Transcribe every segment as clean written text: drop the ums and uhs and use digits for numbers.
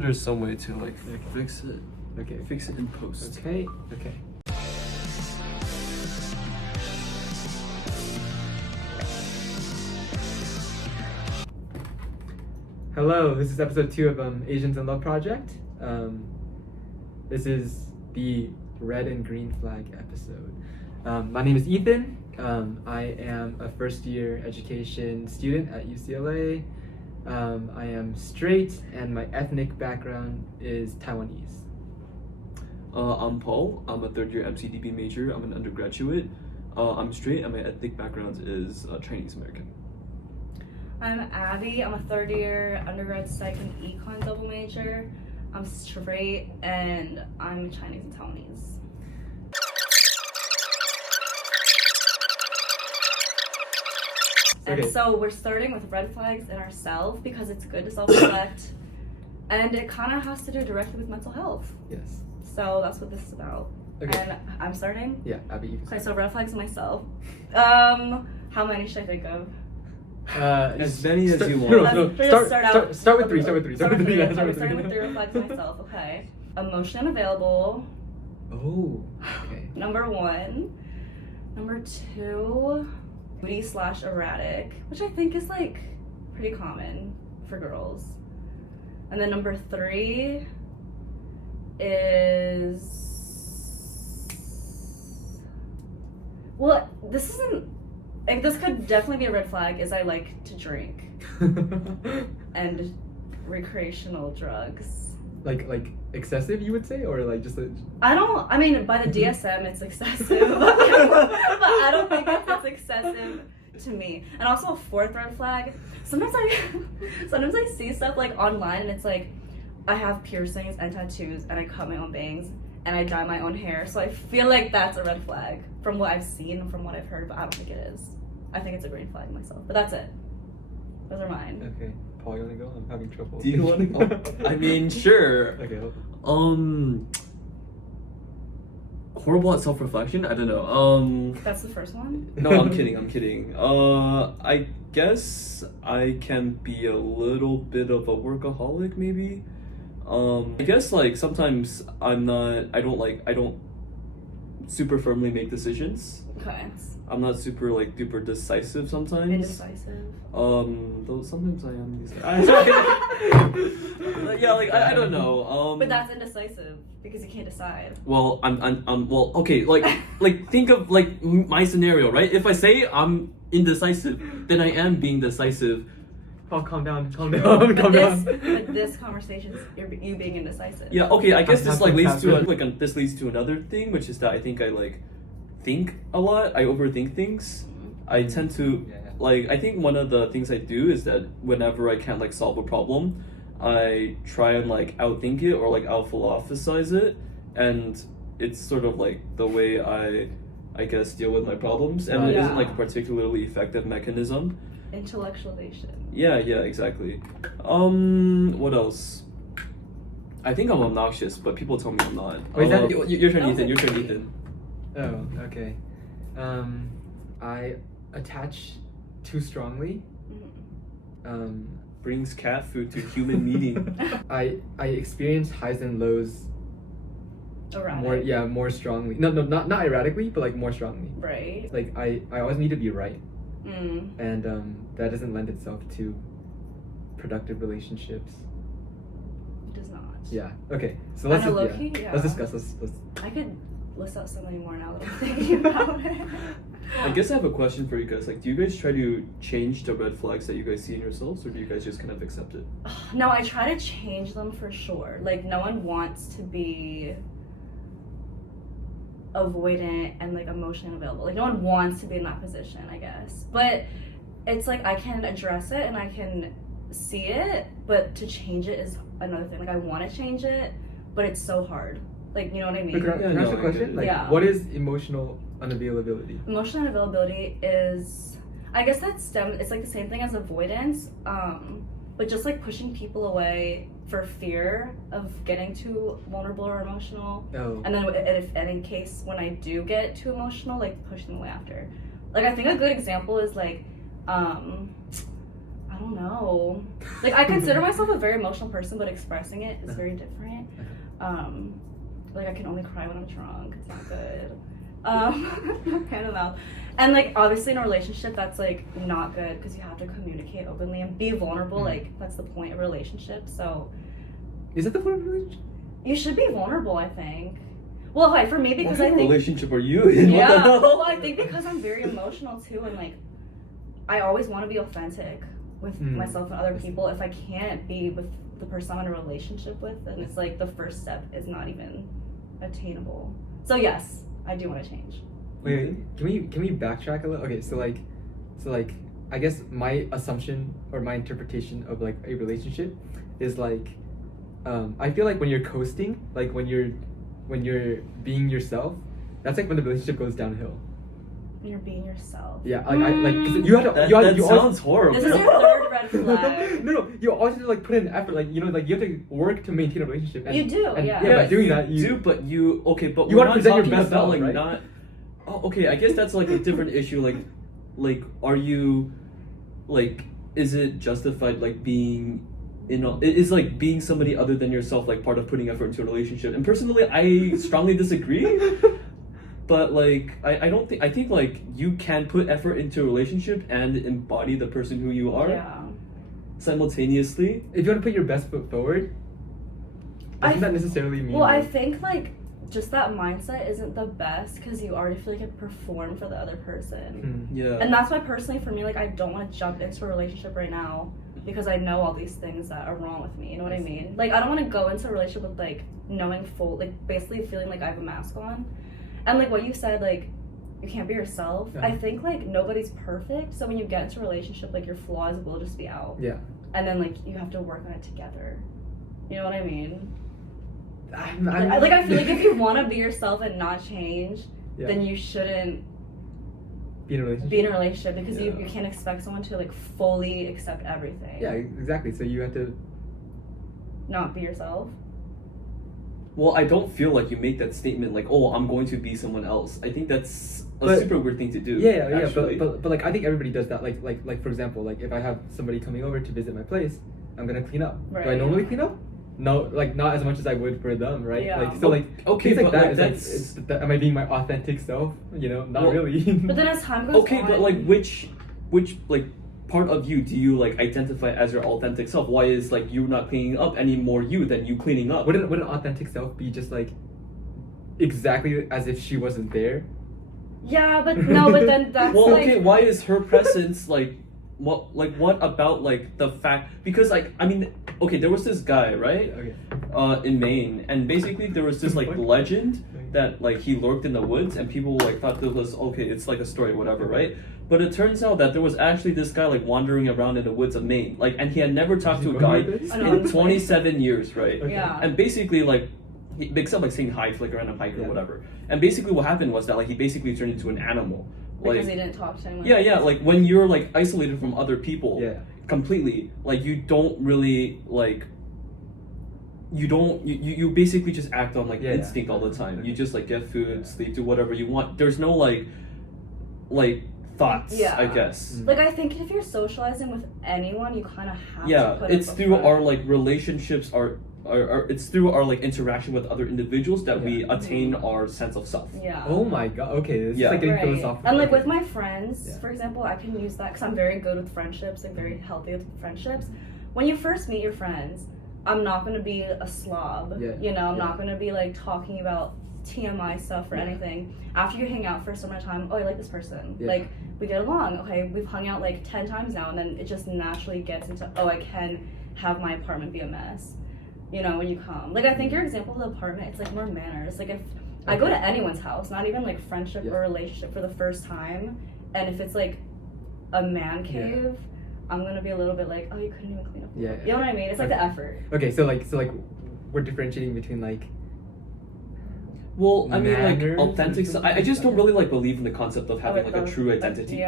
There's some way to like fix it. Okay. Fix it in post. Okay. Hello, this is episode 2 of Asians in Love Project. This is the red and green flag episode. My name is Ethan. I am a first year education student at UCLA. I am straight and my ethnic background is Taiwanese. I'm Paul. I'm a third year MCDB major. I'm an undergraduate. I'm straight and my ethnic background is Chinese American. I'm Abbie. I'm a third year undergrad psych and econ double major. I'm straight and I'm Chinese and Taiwanese. Okay. And so we're starting with red flags in ourselves because it's good to self-reflect and it kind of has to do directly with mental health. Yes. So that's what this is about. Okay. And I'm starting? Yeah, Abbie, you can Okay, start. so red flags in myself. How many should I think of? As many as you want. No, Let's just start out. Start with three. Start with three. Start with three. Yeah, Okay, start we're with starting with three. 3 red flags in myself, okay. Emotion unavailable. Oh, okay. Number 1. Number 2, moody/erratic, which I think is like pretty common for girls. And then number 3 is, well, this isn't, like, this could definitely be a red flag, is I like to drink and recreational drugs. like excessive, you would say, or like just a... I mean, by the DSM, it's excessive, but I don't think it's excessive to me. And also a 4th red flag. Sometimes I see stuff like online, and it's like, I have piercings and tattoos, and I cut my own bangs, and I dye my own hair. So I feel like that's a red flag from what I've seen and from what I've heard, but I don't think it is. I think it's a green flag myself. But that's it. Those are mine. Okay. Paul, you wanna go? I'm having trouble. Do you want to go? I mean, sure. Okay. Horrible at self-reflection? I don't know. That's the first one? No, I'm kidding. I guess I can be a little bit of a workaholic, maybe. I guess like sometimes I don't super firmly make decisions. Okay. I'm not super like duper decisive sometimes. Indecisive. Though sometimes I am indecisive. Yeah, like I don't know. But that's indecisive because you can't decide. Well, well, okay, like think of like my scenario, right? If I say I'm indecisive, then I am being decisive. Paul, calm down. But this conversation is you being indecisive. Yeah, okay, I guess this like leads to Fantastic. this leads to another thing, which is that I think I like think a lot. I overthink things. I tend to like, I think one of the things I do is that whenever I can't like solve a problem, I try and like outthink it or like out-philosophize it, and it's sort of like the way I guess deal with my problems, and it isn't like a particularly effective mechanism. Intellectualization. Yeah, exactly. What else? I think I'm obnoxious, but people tell me I'm not. Wait, is that- your turn, that was Ethan. okay. Ethan. Oh, okay. I attach too strongly. Brings cat food to human meeting. I experience highs and lows Erratic. more strongly. No, not erratically, but like more strongly. Right. Like I always need to be right, Mm. and that doesn't lend itself to productive relationships. It does not. Yeah. Okay. So let's On a just, low-key, let's discuss. Let's. I could list out so many more now that I'm thinking about it. I guess I have a question for you guys. Like, do you guys try to change the red flags that you guys see in yourselves, or do you guys just kind of accept it? No, I try to change them for sure. Like, no one wants to be avoidant and like emotionally unavailable. Like, no one wants to be in that position, I guess. But it's like I can address it and I can see it, but to change it is another thing. Like, I want to change it, but it's so hard. Like, you know what I mean? Can I ask no, a I get question? it. Like, Yeah. what is emotional unavailability? Emotional unavailability is, I guess it's like the same thing as avoidance, but just like pushing people away for fear of getting too vulnerable or emotional. Oh. And then and in case when I do get too emotional, like push them away after. Like, I think a good example is like, I don't know. Like, I consider myself a very emotional person, but expressing it is very different. Like, I can only cry when I'm drunk. It's not good. I don't know. And, like, obviously in a relationship, that's, like, not good because you have to communicate openly and be vulnerable. Like, that's the point of a relationship. So, Is that the point of a relationship? you should be vulnerable, I think. Well, hi, for me, because what I kind of think... relationship are you in? Yeah, What the hell? well, I think because I'm very emotional, too, and, like, I always want to be authentic with myself and other people. If I can't be with the person I'm in a relationship with, then it's, like, the first step is not even attainable. So, yes, I do want to change. Wait, can we backtrack a little? Okay, so like, I guess my assumption or my interpretation of like a relationship is like, I feel like when you're coasting, like when you're being yourself, that's like when the relationship goes downhill. When you're being yourself. Yeah, like 'cause you have to. That you sounds horrible. This is your third red flag. No, you always have to like put in effort. Like like you have to work to maintain a relationship. And, You do, and, yeah. by doing you that, you do, but you but you we're wanna not present your talking best about self, like right? not. Oh, okay. I guess that's like a different issue. Like, are you, like, is it justified like being, is like being somebody other than yourself like part of putting effort into a relationship? And personally, I strongly disagree. But like, I don't think, I think like you can put effort into a relationship and embody the person who you are simultaneously. If you want to put your best foot forward, doesn't that necessarily mean? Well, I think like just that mindset isn't the best because you already feel like you have to perform for the other person. Yeah. And that's why personally for me, like, I don't want to jump into a relationship right now because I know all these things that are wrong with me. You know what I mean? Like, I don't want to go into a relationship with like knowing like basically feeling like I have a mask on. And like what you said, like, you can't be yourself. Yeah. I think like nobody's perfect. So when you get into a relationship, like your flaws will just be out. Yeah. And then like you have to work on it together. You know what I mean? I feel like if you want to be yourself and not change, then you shouldn't be in a relationship. Be in a relationship because you can't expect someone to like fully accept everything. Yeah, exactly. So you have to not be yourself. Well, I don't feel like you make that statement like, oh, I'm going to be someone else. I think that's a super weird thing to do. Yeah, but like I think everybody does that. Like for example, like if I have somebody coming over to visit my place, I'm gonna clean up. Right. Do I normally clean up? No, like not as much as I would for them, right? Yeah. Like so, like okay, things like but that like is that's like, am I being my authentic self? You know, not really. But then as time goes on. okay, but like which like part of you do you like identify as your authentic self? Why is like you not cleaning up any more you than you cleaning up? Wouldn't authentic self be just like exactly as if she wasn't there? Yeah, but no, but then that's well, like. okay, why is her presence like? What about like the fact, because like I mean, okay, there was this guy, right? Okay. In Maine, and basically there was this like legend that like he lurked in the woods and people like thought that was okay, it's like a story, whatever, right? But it turns out that there was actually this guy like wandering around in the woods of Maine, like, and he had never talked to a guide in 27 years, right? Okay. Yeah. And basically like except like saying hi to like a random hiker or whatever. And basically what happened was that like he basically turned into an animal. Because he didn't talk to him. Yeah, like when you're like isolated from other people completely, like you don't really like you basically just act on like instinct all the time. You just like get food, sleep, do whatever you want. There's no like thoughts, I guess. Like I think if you're socializing with anyone, you kind of have to put it's up a through front. our like relationships, it's through our like interaction with other individuals that we attain our sense of self. Yeah. Oh my god. Okay, this is like getting philosophical. And like with my friends, for example, I can use that because I'm very good with friendships, like very healthy with friendships. When you first meet your friends, I'm not going to be a slob. You know, I'm not going to be like talking about TMI stuff or anything. After you hang out for so much time, oh, I like this person. Like we get along. Okay, we've hung out like 10 times now, and then it just naturally gets into, oh, I can have my apartment be a mess. You know, when you come. Like, I think your example of the apartment, it's, like, more manners. Like, if I go to anyone's house, not even, like, friendship or relationship for the first time, and if it's, like, a man cave, I'm going to be a little bit like, oh, you couldn't even clean up. You know what I mean? It's, like, the effort. Okay, so we're differentiating between, like... Well, I mean, like, authentic... I just don't really, like, believe in the concept of having, like, a true identity.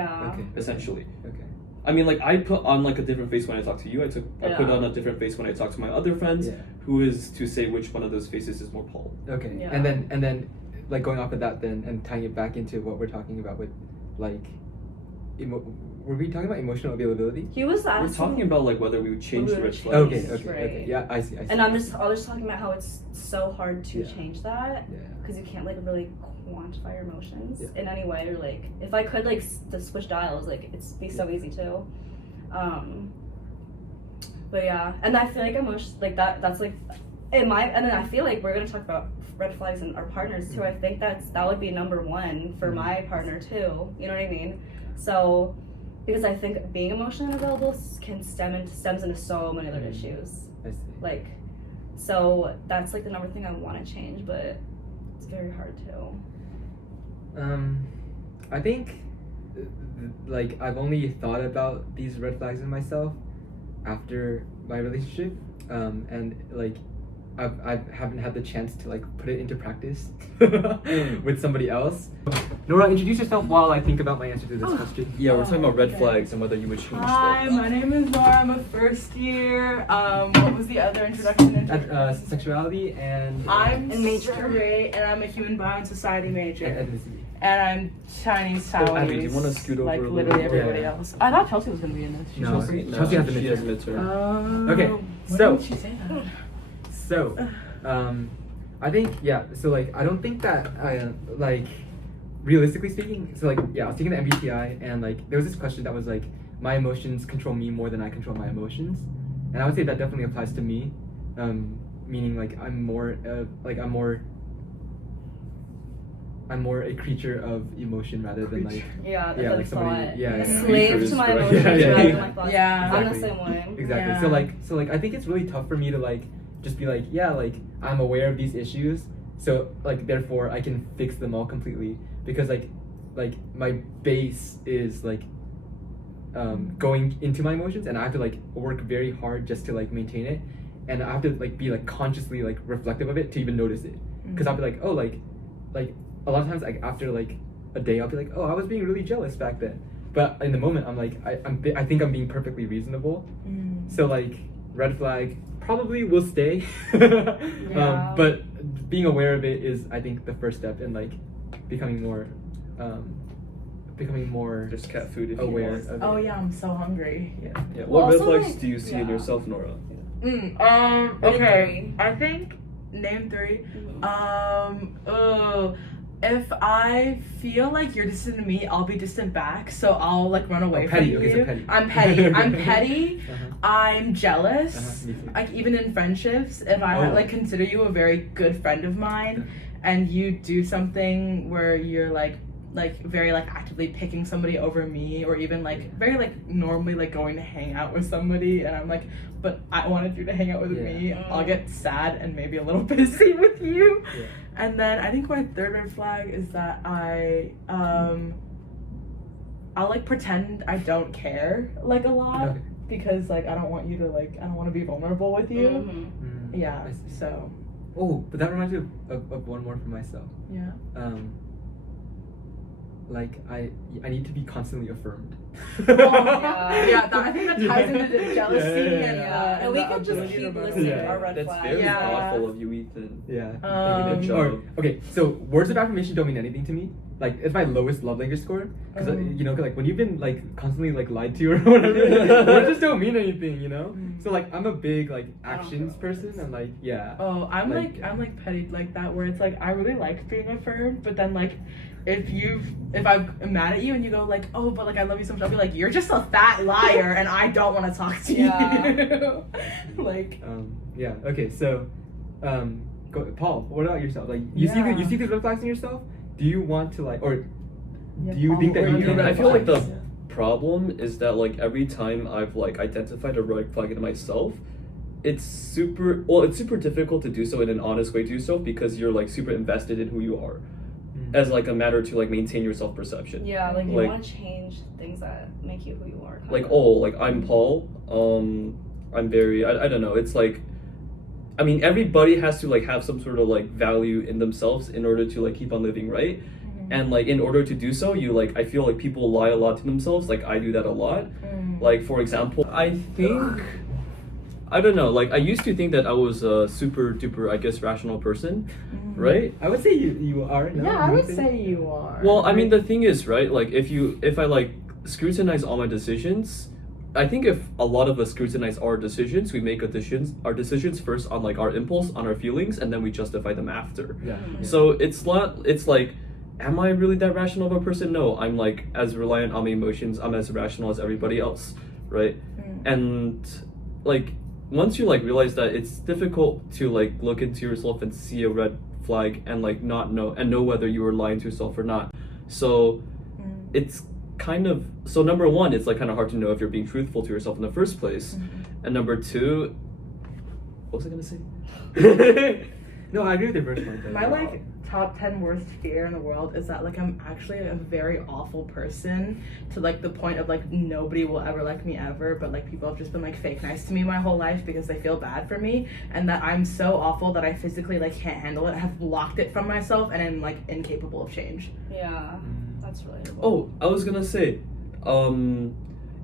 Essentially. Okay. I mean, like, I put on, like, a different face when I talk to you. I put on a different face when I talk to my other friends. Who is to say which one of those faces is more Paul? Okay. And then, like, going off of that then, and tying it back into what we're talking about with, like, were we talking about emotional availability? He was We're asking. talking about like whether we would change Whether the we red would flags. change. Okay. Right. Yeah, I see. And I was just talking about how it's so hard to Yeah. change that Yeah. because you can't like really quantify your emotions Yeah. in any way, or like if I could like switch dials, like it's be so easy too. But yeah, and I feel like emotions like that's like and then I feel like we're gonna talk about red flags in our partners too. I think that would be number one for my partner too. You know what I mean? So because I think being emotionally unavailable stems into so many other issues. I see. Like, so that's like the number thing I want to change, but it's very hard to. I think like I've only thought about these red flags in myself after my relationship, and like I haven't had the chance to like put it into practice with somebody else. Nora, introduce yourself while I think about my answer to this question. Yeah, we're talking about red Okay. flags and whether you would change Hi, them. my name is Nora. I'm a first year. What was the other introduction? Sexuality and I'm And major. straight, and I'm a human bio and society major. and ethnicity. And I'm Chinese Oh, Taiwanese. Abby, do you wanna scoot over like a little literally bit? everybody Yeah. else? I thought Chelsea was gonna be in this. She's No, so sweet. Chelsea has the she has midterm. midterm. Okay, Why so- didn't she say that? So, I think so like I don't think that I like realistically speaking. So like I was taking the MBTI and like there was this question that was like my emotions control me more than I control my emotions, and I would say that definitely applies to me. Meaning like I'm more a creature of emotion rather than like Yeah, Yeah, like like somebody- thought. yeah, A yeah. slave Creature to is my correct. emotions Yeah, rather yeah. than my thoughts. Yeah. I'm the Exactly. same way. Exactly. Yeah. So like I think it's really tough for me to like just be like, yeah, like I'm aware of these issues, so like therefore I can fix them all completely, because like my base is like going into my emotions, and I have to like work very hard just to like maintain it, and I have to like be like consciously like reflective of it to even notice it, because I'll be like, oh, like a lot of times like after like a day I'll be like, oh, I was being really jealous back then, but in the moment I'm like I think I'm being perfectly reasonable. So like red flag probably will stay. Yeah. But being aware of it is, I think, the first step in like becoming more Just cat food if aware you want. of Oh it. yeah, I'm so hungry. Yeah. Yeah. Well, What red also, flags like, do you see in yeah. yourself, Nora? Name Okay. three. I think name three. Mhm. If I feel like you're distant to me, I'll be distant back. So I'll like run away petty, from okay, you. so petty. I'm petty. I'm petty. Uh-huh. I'm jealous. Uh-huh, me too. Like even in friendships, if I Oh. like consider you a very good friend of mine, and you do something where you're like very like actively picking somebody over me, or even like very like normally like going to hang out with somebody, and I'm like, but I wanted you to hang out with Yeah. me, I'll get sad and maybe a little pissy with you. Yeah. And then I think my third red flag is that I'll like pretend I don't care like a lot, Okay. because like I don't want you to like, I don't want to be vulnerable with you. Mhm. Mm, Yeah, I see. so Oh, but that reminds me of one more for myself. yeah. Like I need to be constantly affirmed. Yeah, I think that ties into the jealousy and Yeah, and we the could just ability keep to listing Yeah. our red That's flags. very Yeah. thoughtful of you, Ethan. Yeah. Um, Good job. Okay, so words of affirmation don't mean anything to me. Like it's my lowest love language score, because you know, 'cause, like when you've been like constantly like lied to or whatever, words just don't mean anything, you know. So like I'm a big like actions person, and like yeah. Oh, I'm Like- I'm like petty like that, where it's like I really like being affirmed, but then like if I'm mad at you and you go like, oh, but like I love you so much, I'll be like, you're just a fat liar and I don't want to talk to you. Like Yeah. Okay. So, Paul, what about yourself? Like you Yeah. you see these red flags in yourself. Do you want to like, or Yeah, do you think that Paul, you or can? red I feel like the flags. problem is that like every time I've like identified a red flag in myself, it's super difficult to do so in an honest way to yourself, because you're like super invested in who you are, as like a matter to like maintain your self perception. Yeah, like you Like- want to change things that make you who you are. kind Like of. like I'm Paul. I'm very I don't know. It's like, I mean, everybody has to like have some sort of like value in themselves in order to like keep on living, right? And like in order to do so, you like I feel like people lie a lot to themselves. Like I do that a lot. Like for example, I think I don't know. Like I used to think that I was a super duper, I guess, rational person, right? I would say you are. No, Yeah, I you would think? say you are. Well, I mean, the thing is, right? Like if I like scrutinize all my decisions, I think if a lot of us scrutinize our decisions, we make our decisions first on like our impulse, on our feelings, and then we justify them after. Yeah. So it's like, am I really that rational of a person? No, I'm like as reliant on my emotions. I'm as rational as everybody else, right? And like once you like realize that, it's difficult to like look into yourself and see a red flag and like not know and know whether you were lying to yourself or not. So it's kind of, so number one, it's like kind of hard to know if you're being truthful to yourself in the first place. And number two, what was I gonna say? No, I agree with your first point. My like top 10 worst fear in the world is that like I'm actually a very awful person, to like the point of like nobody will ever like me ever, but like people have just been like fake nice to me my whole life because they feel bad for me, and that I'm so awful that I physically like can't handle it. I have blocked it from myself and I'm like incapable of change. Yeah, that's relatable. Oh, I was gonna say,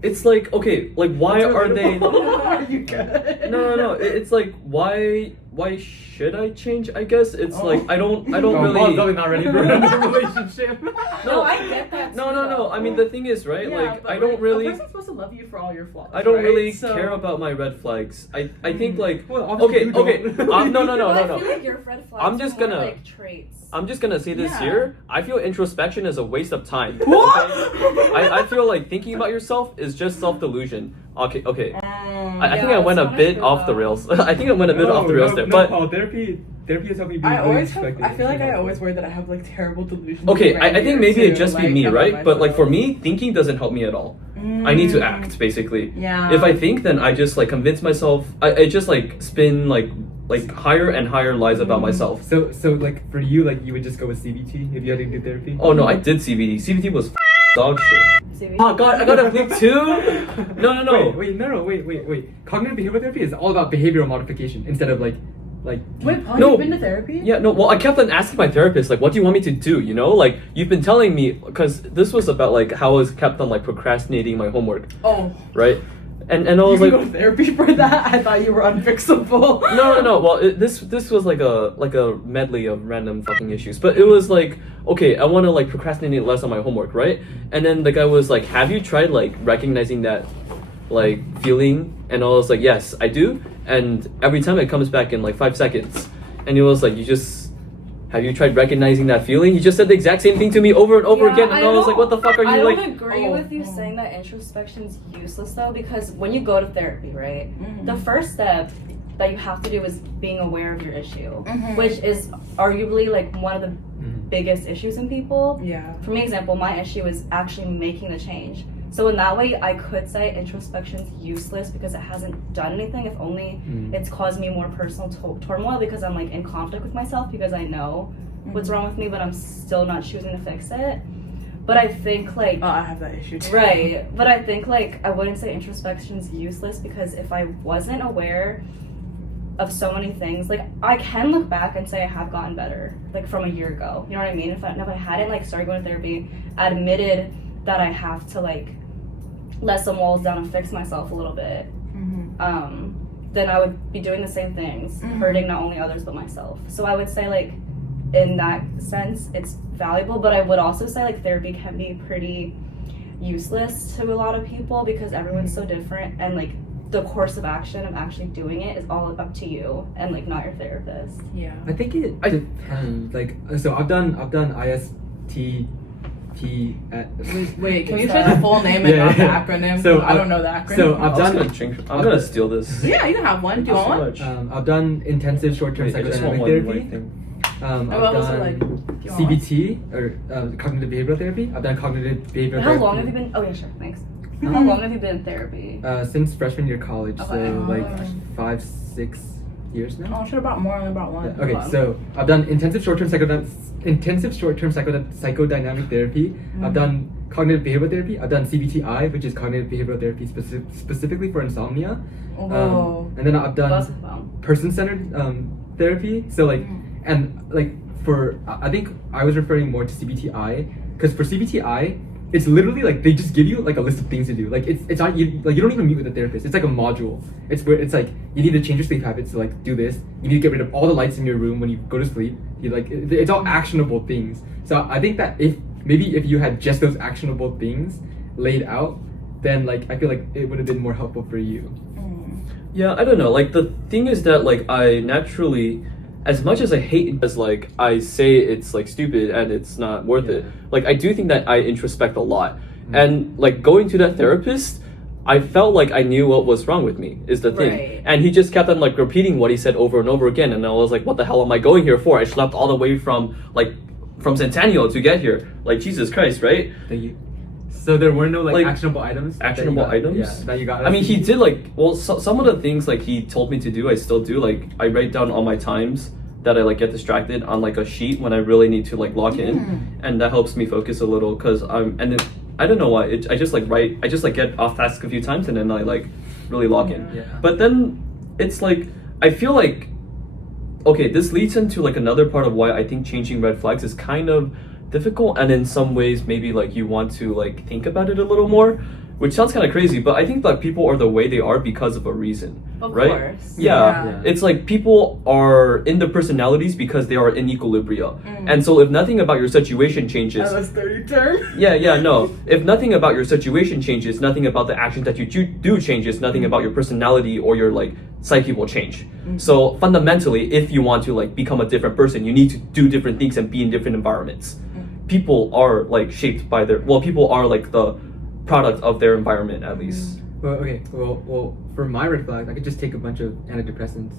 it's like, okay, like why are they? Are you good? No. It's like why should I change? I guess it's like I don't Paul's really. probably not ready for a relationship. No, I get that. No. I mean, the thing is, right? Yeah, like but, I don't like, really. a person's supposed to love you for all your flaws. I don't right? really So- care about my red flags. I think like Well, obviously okay. you don't. No. I feel like your red flags I'm just are more gonna- like traits. I'm just gonna say this Yeah. here. I feel introspection is a waste of time. What? Okay? I feel like thinking about yourself is just self-delusion. Okay. I think Yeah, I went a that's bit not off true, the though. rails. I think I went a bit off the rails there. No, But Paul, therapy is helping you be I really always have, introspective. I feel like I always worry that I have like terrible delusions. okay, of I think grandeur, maybe too, it'd just be me, about right? But like for myself. me, thinking doesn't help me at all. I need to act, basically. Yeah. If I think, then I just like convince myself. I just like spin like higher and higher lies about myself. So like for you, like you would just go with CBT if you had to do therapy? Oh no, I did CBT. CBT was dog shit. See, Oh god, I got a bleep too. No. Wait. Cognitive behavioral therapy is all about behavioral modification instead of like. Wait, Paul, No. you've been to therapy? Yeah, no, well, I kept on asking my therapist, like, what do you want me to do, you know? Like, you've been telling me, because this was about, like, how I was kept on, like, procrastinating my homework, Oh. right? And I You was can like, go to therapy for that? I thought you were unfixable. no. Well, this was like a medley of random fucking issues. But it was like, okay, I want to like procrastinate less on my homework, right? And then the guy was like, have you tried like recognizing that like feeling? And I was like, yes, I do. And every time it comes back in like 5 seconds. And he was like, have you tried recognizing that feeling? He just said the exact same thing to me over and over Yeah, again, and I was like, what the fuck are you I like? don't agree Oh, with you oh. saying that introspection's useless though, because when you go to therapy, right, Mhm. the first step that you have to do is being aware of your issue, Mhm. which is arguably like one of the biggest issues in people. Yeah. For me, example, my issue is actually making the change. So in that way, I could say introspection's useless because it hasn't done anything. If only it's caused me more personal turmoil because I'm like in conflict with myself because I know what's wrong with me, but I'm still not choosing to fix it. But I think like Oh, I have that issue too. right. But I think like I wouldn't say introspection's useless because if I wasn't aware of so many things, like I can look back and say I have gotten better, like from a year ago. You know what I mean? If I hadn't like started going to therapy, admitted that I have to like let some walls down and fix myself a little bit, then I would be doing the same things, hurting not only others but myself. So I would say like in that sense it's valuable, but I would also say like therapy can be pretty useless to a lot of people because everyone's so different, and like the course of action of actually doing it is all up to you and like not your therapist. Yeah. I think it depends. Like, so I've done ISTP. Wait, can you say the full name and not the acronym? So, I don't know the acronym. so I've done. I'm gonna steal this. Yeah, you can have one. Do you want one? I've done intensive short-term Wait, I just want psychodynamic one therapy. white thing. I've Oh, I was done like, do you want CBT or cognitive behavioral therapy. I've done cognitive behavioral How therapy. long have you been? Oh yeah, sure, thanks. How long have you been in therapy? Since freshman year college, Okay. so like Oh. 5-6 years now. Oh, I should have brought more. I only brought one. Yeah, okay, so I've done intensive short-term psychodynamic therapy. I've done cognitive behavioral therapy. I've done CBTI, which is cognitive behavioral therapy specifically for insomnia. Whoa. And then I've done Wow. person-centered therapy. So like, and like for I think I was referring more to CBTI because for CBTI, it's literally like they just give you like a list of things to do. Like it's not you like you don't even meet with a therapist. It's like a module. It's where it's like you need to change your sleep habits to like do this. You need to get rid of all the lights in your room when you go to sleep. You like it's all actionable things. So I think that if you had just those actionable things, laid out, then like I feel like it would have been more helpful for you. Yeah, I don't know. Like the thing is that like I naturally, as much as I hate as like I say it's like stupid and it's not worth it. Like I do think that I introspect a lot, and like going to that therapist, I felt like I knew what was wrong with me is the thing, Right. and he just kept on like repeating what he said over and over again, and I was like, what the hell am I going here for? I slept all the way from Centennial to get here. Like Jesus Christ, right? Thank you. So there were no Like, actionable items. actionable items? Yeah, that you got. I mean, he did like some of the things like he told me to do. I still do. Like I write down all my times that I like get distracted on like a sheet when I really need to like lock in, and that helps me focus a little because I don't know why I just like write. I just like get off task a few times and then I like really lock in. Yeah. But then it's like I feel like okay, this leads into like another part of why I think changing red flags is kind of difficult, and in some ways maybe like you want to like think about it a little more, which sounds kind of crazy, but I think that people are the way they are because of a reason, Of right? course. Yeah. It's like people are in the personalities because they are in equilibria, and so if nothing about your situation changes, That was 30 term. no. If nothing about your situation changes, nothing about the actions that you do changes, nothing about your personality or your like psyche will change. So fundamentally, if you want to like become a different person, you need to do different things and be in different environments. People are like shaped by people are like the product of their environment at least. Well, okay. Well, for my red flags, I could just take a bunch of antidepressants,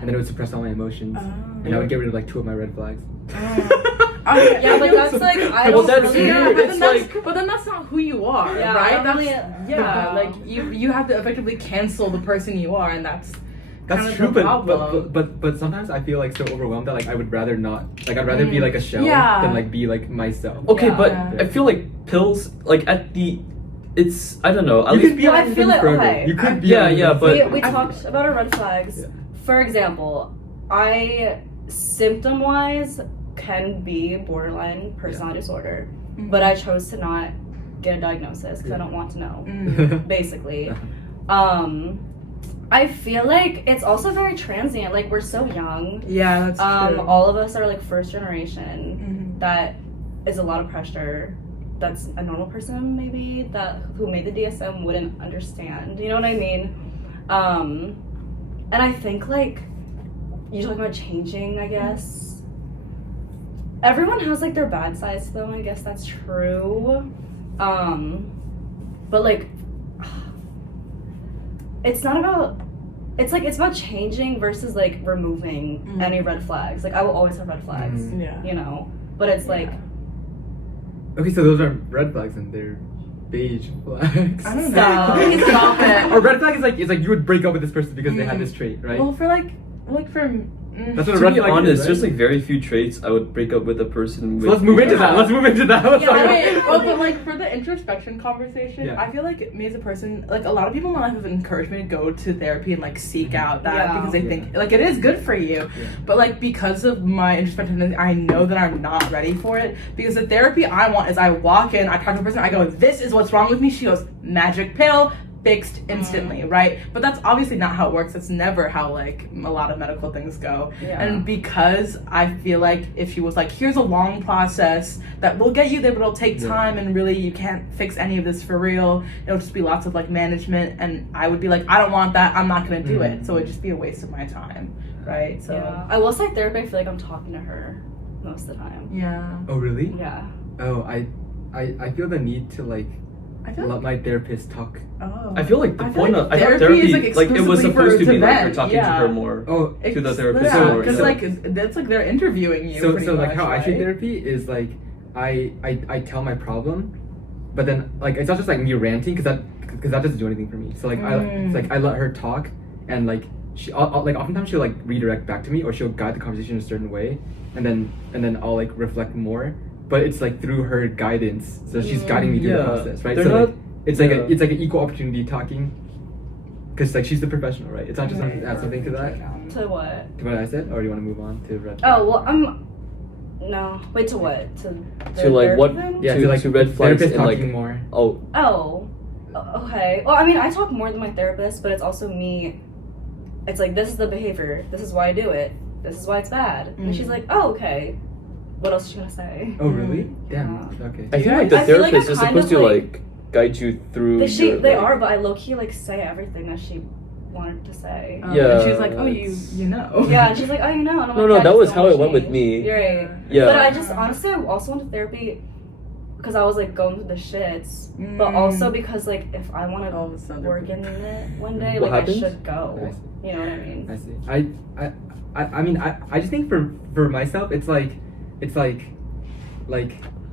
and then it would suppress all my emotions, and I would get rid of like 2 of my red flags. Yeah, but that's like I Well, don't that's really. weird. but, It's then that's, like- but then that's not who you are, Yeah, right? I don't That's, really- yeah, no. like you have to effectively cancel the person you are, and that's That's kind of true, the but, problem. but sometimes I feel like so overwhelmed that like I would rather not. Like I'd rather be like a shell Yeah. than like be like myself. Okay, Yeah. but I feel like pills like it's I don't know. At You least could be Yeah, on I feel it, forever. okay. You could be. Yeah, on yeah, but- We talked about our red flags. Yeah. For example, I symptom-wise can be borderline personality disorder, but I chose to not get a diagnosis because I don't want to know. Basically, I feel like it's also very transient. Like we're so young. Yeah, that's true. All of us are like first generation. That is a lot of pressure. That's a normal person maybe who made the DSM wouldn't understand. You know what I mean? And I think like you're talking about changing, I guess. Everyone has like their bad sides though, I guess that's true. But like it's about changing versus like removing any red flags. Like I will always have red flags, Yeah. you know. But it's like Okay, so those aren't red flags and they're beige flags. I don't Stop. know. Stop it. A red flag is like you would break up with this person because they had this trait, right? Well, for That's what a To red be flag honest, is, there's right? like very few traits I would break up with a person with. So let's move into that. Let's move into that. Let's Yeah, talk I about mean, Well, but like for the introspection conversation, Yeah. I feel like me as a person, like a lot of people in my life have encouraged me to go to therapy and like seek out that Yeah. because they Yeah. think like it is good for you. Yeah. But like because of my introspection, I know that I'm not ready for it because the therapy I want is I walk in, I talk to a person, I go, this is what's wrong with me. She goes, magic pill. Fixed instantly, right? But that's obviously not how it works. That's never how like a lot of medical things go. Yeah. And because I feel like if she was like, here's a long process that will get you there, but it'll take time, and really you can't fix any of this for real. It'll just be lots of like management, and I would be like, I don't want that. I'm not gonna do it. So it'd just be a waste of my time, right? So yeah. I will say therapy, I feel like I'm talking to her most of the time. yeah. Oh really? Yeah. Oh, I feel the need to like I feel let like, my therapist talk. oh. I feel like the I feel point like of I thought therapy therapy is, like it was exclusively supposed for- to be to like you're vent, talking yeah. to her more. Oh, To the therapist Yeah, more. because So- like that's like they're interviewing you. so pretty like much, how I treat right? therapy is like I tell my problem, but then like it's not just like me ranting because that doesn't do anything for me. So like it's like I let her talk, and like I'll like oftentimes she'll like redirect back to me, or she'll guide the conversation in a certain way, and then I'll like reflect more. But it's like through her guidance, so she's guiding me through the Yeah. process, right? They're So not- like, it's like yeah. it's like an equal opportunity talking, because like she's the professional, right? It's not just Right. add something to that. To what? To what I said, or do you want to move on to red? Oh well, no. Wait, to what? To the To like what? therapy thing? Yeah, to, like to red flags therapist and like talking more. oh Oh, okay. Well, I mean, I talk more than my therapist, but it's also me. It's like, this is the behavior. This is why I do it. This is why it's bad. And she's like, oh, okay. What else is she gonna say? Oh really? Damn. Yeah. Okay. I feel like the I feel like therapist I'm is kind supposed of to like- like guide you through. They are, but I low key like say everything that she wanted to say. Yeah. And she's like, oh, you know. Yeah, and she's like, oh, you know. And I'm No, like, no, yeah, I that just was don't how wanna it went with change. me. You're right. Yeah. But I just honestly, I also went to therapy because I was like going through the shits, but also because like if I want to work in it one day, What like happened? I should go. You know what I mean? I see. I mean, I just think for myself, it's like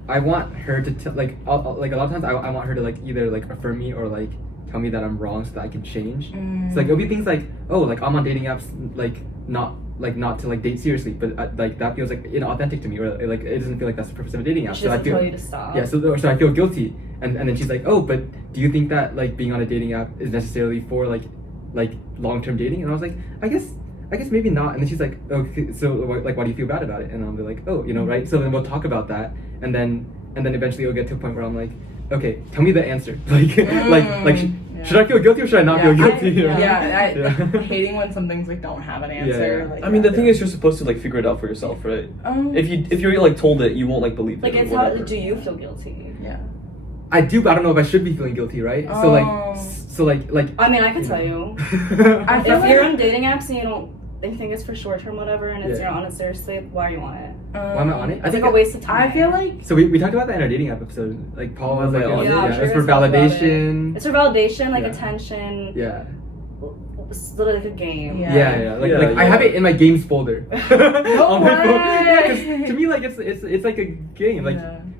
I want her to like like a lot of times I want her to like either like affirm me or like tell me that I'm wrong so that I can change. So like it'll be things like, oh, like I'm on dating apps like not to like date seriously, but like that feels like inauthentic to me, or like it doesn't feel like that's the purpose of a dating app. She So I doesn't feel tell you to stop. yeah, so I feel guilty, and then she's like, oh, but do you think that like being on a dating app is necessarily for like long-term dating? And I was like, I guess maybe not. And then she's like, okay, so like why do you feel bad about it? And I'll be like, oh, you know, right? So then we'll talk about that, and then eventually it'll get to a point where I'm like, okay, tell me the answer. Should I feel guilty or should I not feel guilty? I hating when some things like don't have an answer. Yeah. Like, I mean, the thing is, you're supposed to like figure it out for yourself, right? If you're like told it, you won't like believe Like it. it's or how whatever. do you feel guilty? Yeah. I do, but I don't know if I should be feeling guilty, right? So like I mean, I can tell you. I feel If you're like, on dating apps and you think it's for short term, whatever, and it's Yeah. you're on it seriously, why are you on it? why am I on it? It's like a waste of time. I feel like So we talked about that in our dating app episode. Like Paul was like, Yeah, yeah, I'm sure it's for guys talked about validation. It's for validation, like Yeah. attention. Yeah. It's literally like a game. Yeah. Like Yeah, I have yeah. it in my games folder. On my phone. way! Yeah, 'cause to me like it's like a game. Like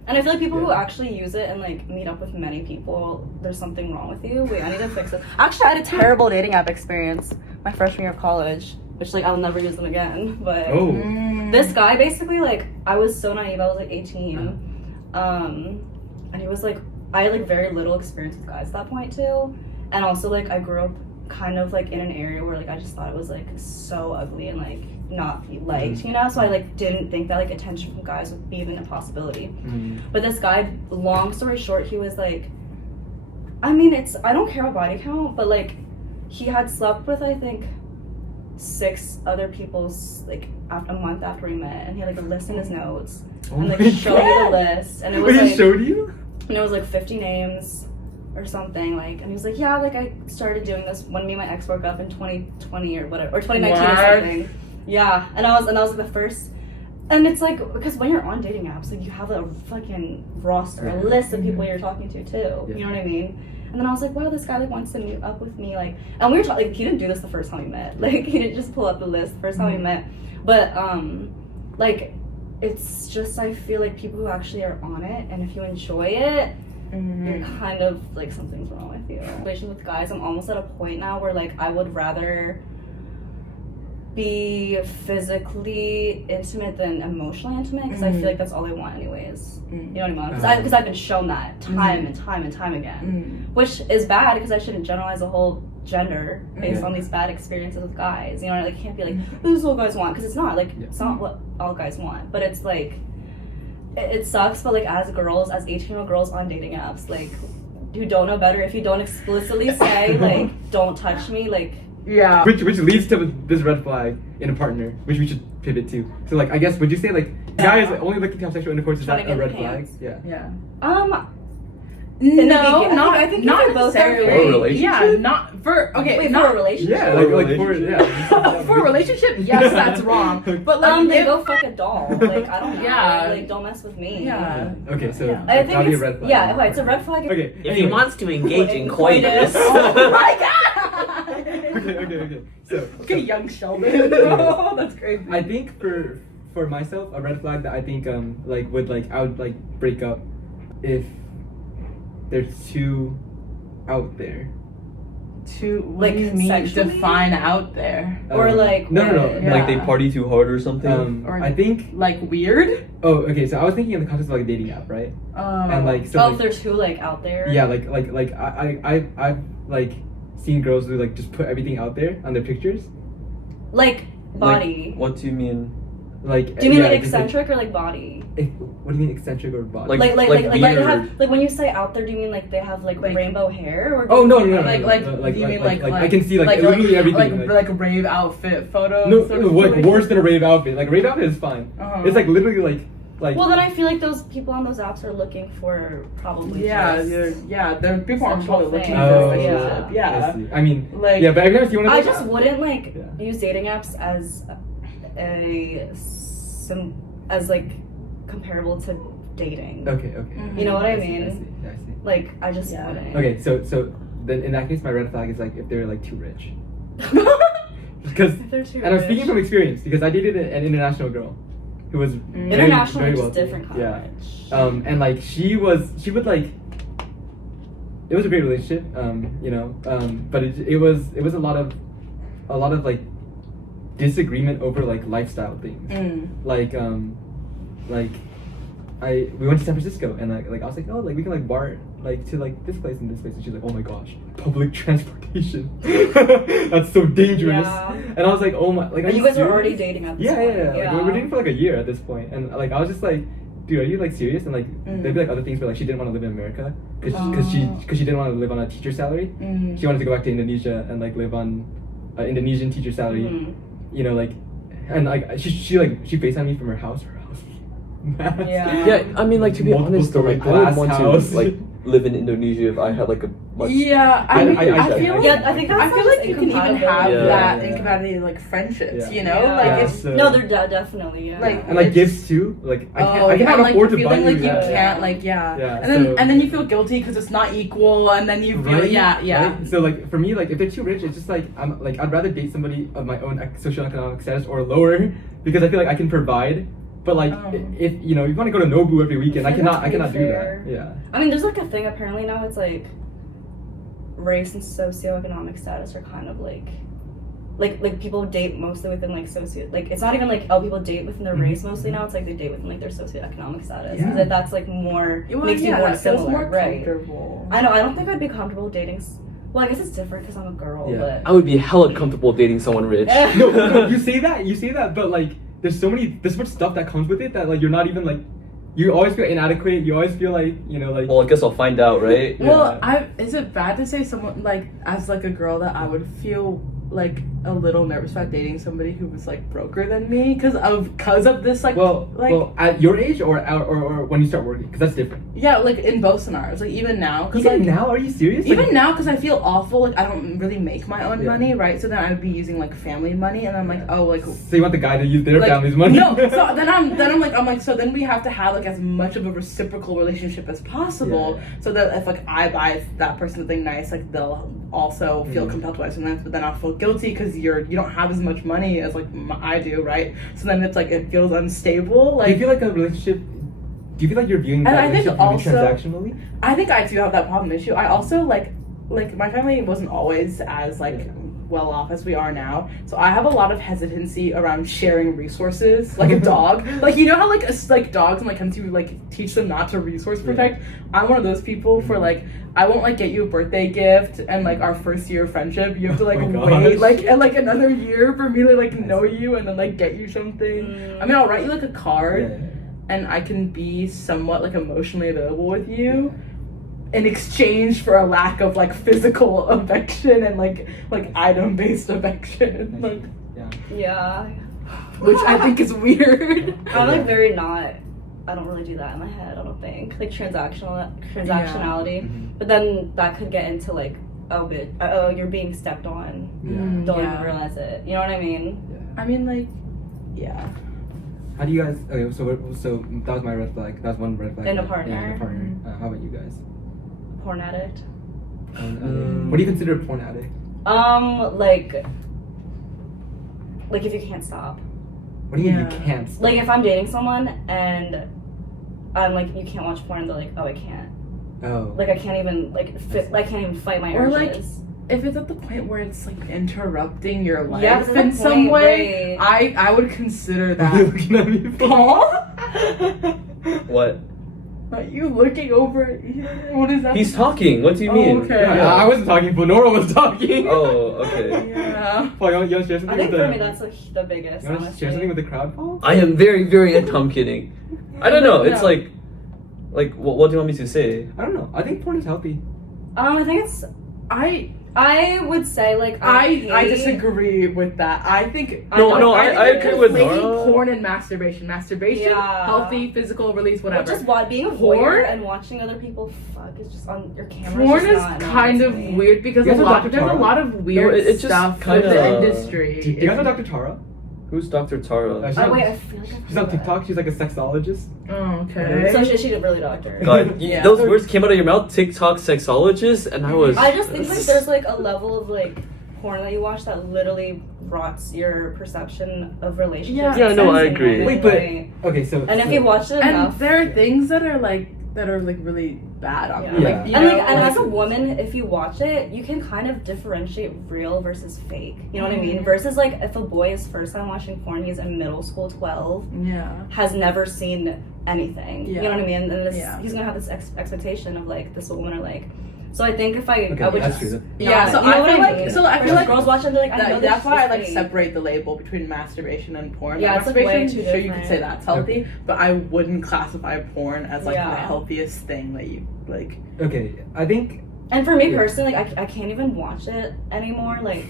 And I feel like people who Yeah. actually use it and like meet up with many people, there's something wrong with you. Wait, I need to fix it. Actually, I had a terrible dating app experience my freshman year of college, which like I'll never use them again. But oh. this guy basically like I was so naive. I was like 18, and he was like I had like very little experience with guys at that point too, and also like I grew up kind of like in an area where like I just thought it was like so ugly and like not be liked, you know. So I like didn't think that like attention from guys would be even a possibility. But this guy, long story short, he was like, I mean, I don't care about body count, but like he had slept with I think 6 other people's like a month after we met, and he had like a list in his notes and like showed me the list, and it was Wait, like he showed you? and it was like 50 names or something, like, and he was like, yeah, like I started doing this when me and my ex broke up in 2020 or whatever, or 2019 or something. Yeah, and I was like the first, and it's like because when you're on dating apps, like you have a fucking roster, a list of people you're talking to too. You know what I mean? And then I was like, wow, this guy like wants to meet up with me, like, and we were talking. Like, he didn't do this the first time we met. Like, he didn't just pull up the list the first time we met. But like, it's just I feel like people who actually are on it, and if you enjoy it. You're kind of like something's wrong with you. Relations with guys, I'm almost at a point now where like I would rather be physically intimate than emotionally intimate because I feel like that's all I want anyways. You know what I mean? Because I've been shown that time and time and time again, which is bad because I shouldn't generalize the whole gender based on these bad experiences with guys. You know, like can't be like this is what guys want because it's not like it's not what all guys want, but it's like. It sucks, but like as girls, as 18-year-old girls on dating apps, like who don't know better, if you don't explicitly say like don't touch me, like which leads to this red flag in a partner, which we should pivot to. So like I guess would you say like guys only looking to have sexual intercourse is that a red flag? Yeah. No, I think not you both necessarily. For a relationship? Yeah, not for wait, not for a relationship. Yeah, like for for a relationship. Yes, that's wrong. But like, they if- go fuck a doll. Like I don't know. Yeah. Like don't mess with me. Yeah. Okay, so I think that'd be a it's red flag. yeah. It's a red flag. Okay. If he anyway. wants to engage in coitus. Oh my god. Okay. So Okay, young Sheldon. Oh, that's crazy. I think for myself, a red flag that I think like would like I would like break up if they're too out there. To what Like, do you mean? sexually? Define out there. Or like no. Yeah. Like they party too hard or something. Or- I think. Like weird. Oh, okay. So I was thinking in the context of like a dating app, right? And like so. oh, like, if they're too like out there. yeah, like I've like seen girls who like just put everything out there on their pictures. Like body. What do you mean? Like. Do you mean yeah, like just, eccentric or like body? what do you mean eccentric or body? Like they weird. have like when you say out there, do you mean like they have like rainbow hair or? do Oh you no mean, no no, Like no, you mean like I can see like like literally everything. like rave outfit photos. No, sort of like situation? worse than a rave outfit. Like rave outfit is fine. Uh-huh. It's like literally like Like, Well, then I feel like those people on those apps are looking for probably just there people aren't sexual probably looking things. for a Oh, relationship. I Yeah. see. I mean, Like yeah, but I've never seen one of I those. just wouldn't like Yeah. use dating apps as as like comparable to dating. Okay. Mhm. You know what I I mean? see. Like I just Yeah. wouldn't. Okay, so then in that case, my red flag is like if they're like too rich. Because, If they're too and I'm speaking rich. from experience because I dated an international girl who was International, very which is wealthy. different kind Yeah. of rich. And like she would like. It was a great relationship, but it was a lot of like disagreement over like lifestyle things. Like we went to San Francisco and like I was like, oh, like we can like BART like to like this place and this place, and she's like, oh my gosh, public transportation, that's so dangerous. Yeah. And I was like, oh my, like And are you guys were serious? already dating at this Yeah, point. Like, we were dating for like a year at this point, and like I was just like, dude, are you like serious? And like there'd be like other things, but like she didn't want to live in America because she didn't want to live on a teacher salary. She wanted to go back to Indonesia and like live on Indonesian teacher salary. Mhm. You know, like, and like she FaceTimed me from her house. Massive. Yeah, I mean, like, to be Multiple honest, though, story like, I would glass want house. to like live in Indonesia if I had like a much. Yeah, I I- mean, I- I, I- feel I- like Yeah, I think that's I feel just like you can even have incompatibility. that Yeah. incompatibility like friendships, Yeah. you know, Yeah. like Yeah, it's so- No, they're definitely, yeah. Like- And like It's- gifts too. Like I oh, cannot yeah, like afford the to buy feeling like you that. can't like Yeah, and then so- you feel guilty because it's not equal, and then you feel Right? yeah. Right? So like for me, like if they're too rich, it's just like I'd rather date somebody of my own socioeconomic status or lower because I feel like I can provide. But like Oh. if you want to go to Nobu every weekend, I think that's cannot pretty do fair. that. Yeah. I mean, there's like a thing apparently now. It's like race and socioeconomic status are kind of like people date mostly within like like it's not even like people date within their race mostly now. It's like they date within like their socioeconomic status. Yeah. Because that's like more Well, makes you yeah, more that feels similar, more right? comfortable. I know. I don't think I'd be comfortable dating. Well, I guess it's different because I'm a girl, Yeah. but I would be hella comfortable dating someone rich. No, you say that, but like there's so much stuff that comes with it that like you're not even like you always feel inadequate. You always feel like like. Well, I guess I'll find out, right? Well, Yeah. is it bad to say someone like as like a girl that I would feel like a little nervous about dating somebody who was like broker than me because of this like well, at your age or when you start working, because that's different. yeah, like in both scenarios, like even now because Even like now, are you serious? even now because I feel awful, like I don't really make my own Yeah. money, right? So then I would be using like family money, and I'm like, oh, like So you want the guy to use their like, family's money? No, so then I'm like, so then we have to have like as much of a reciprocal relationship as possible, Yeah. so that if like I buy that person something nice, like they'll also feel compelled to buy something nice, but then I'll feel guilty because you don't have as much money as like I do, right? So then it's like it feels unstable. Do Like you feel like a relationship? Do you feel like you're viewing And that I think relationship really also- transactionally? I think I do have that problem issue. I also like my family wasn't always as like well off as we are now, so I have a lot of hesitancy around sharing resources like a dog. Like you know how like dogs and like comes to like teach them not to resource protect. I'm one of those people for like I won't like get you a birthday gift and like our first year of friendship you have to like Oh my wait gosh. like and like another year for me to like know you and then like get you something. I mean I'll write you like a card and I can be somewhat like emotionally available with you in exchange for a lack of like physical affection and like item based affection, like, yeah. which I think is weird. I'm like very not. I don't really do that in my head. I don't think like transactionality. Mhm. But then that could get into like oh you're being stepped on. Yeah. Don't Yeah. even realize it. You know what I mean? I mean like yeah. How do you guys? Okay, so that was my red flag. That was one red flag. In a Yeah, partner. in a partner. How about you guys? Porn addict. What do you consider a porn addict? Like if you can't stop. What do you mean Yeah. you can't? Stop? Like if I'm dating someone and I'm like you can't watch porn, they're like oh I can't. Oh. Like I can't even I can't even fight my Or, urges. If it's at the point where it's like interrupting your life Yeah, that's in the some point, way, right. I would consider What are you that. looking at me for? Paul? What? Are you looking over? What is that? He's talking. What do you Oh, mean? okay. Yeah, I wasn't talking, but Nora was talking. Oh, okay. Yeah. Paul, you want to share something I think with for the? me that's like the biggest. You want to share honestly. something with the crowd, Paul? I am very, very. I'm kidding. I don't know. It's No. like what do you want me to say? I don't know. I think porn is healthy. I think it's I I would say like I disagree with that. I think No, I think agree with conflating Nora. porn and masturbation. Masturbation, Yeah. healthy, physical release, whatever. Just being a Porn? voyeur and watching other people fuck is just on your camera. Porn just is not kind of nice to me. weird because You guys know Dr. there's a Tara? lot of weird No, it's just stuff in kinda- the industry. Do you guys know Dr. Tara? Who's Dr. Tara? She's Oh on- wait, I feel like I've She's on heard that. TikTok. She's like a sexologist. Oh, okay. So she a really doctor. God, Yeah. those words came out of your mouth, TikTok sexologist, and I was. I just think like there's like a level of like porn that you watch that literally rots your perception of relationships. Yeah, no, I in agree. any Wait, but- way. Okay, so And if you watch it and enough, there are things that are like really bad on yeah. them. Yeah. Like, you and know, like, and as a woman, if you watch it, you can kind of differentiate real versus fake. You know what I mean? Versus like if a boy is first time watching porn, he's in middle school, 12, yeah. has never seen anything. Yeah. You know what I mean? And this, Yeah. he's gonna have this expectation of like this woman or like. So I think if I okay, would that's just true. Yeah, so you know I what feel I like mean? so I Whereas feel like girls watch it and they're like, I know that's this why I is like fake. separate the label between masturbation and porn. Yeah, Like, it's, like, way masturbation, too sure you could say different. that's healthy, but I wouldn't classify porn as like the Yeah. healthiest thing that you like. Okay, I think And for me Yeah. personally, like I can't even watch it anymore. Like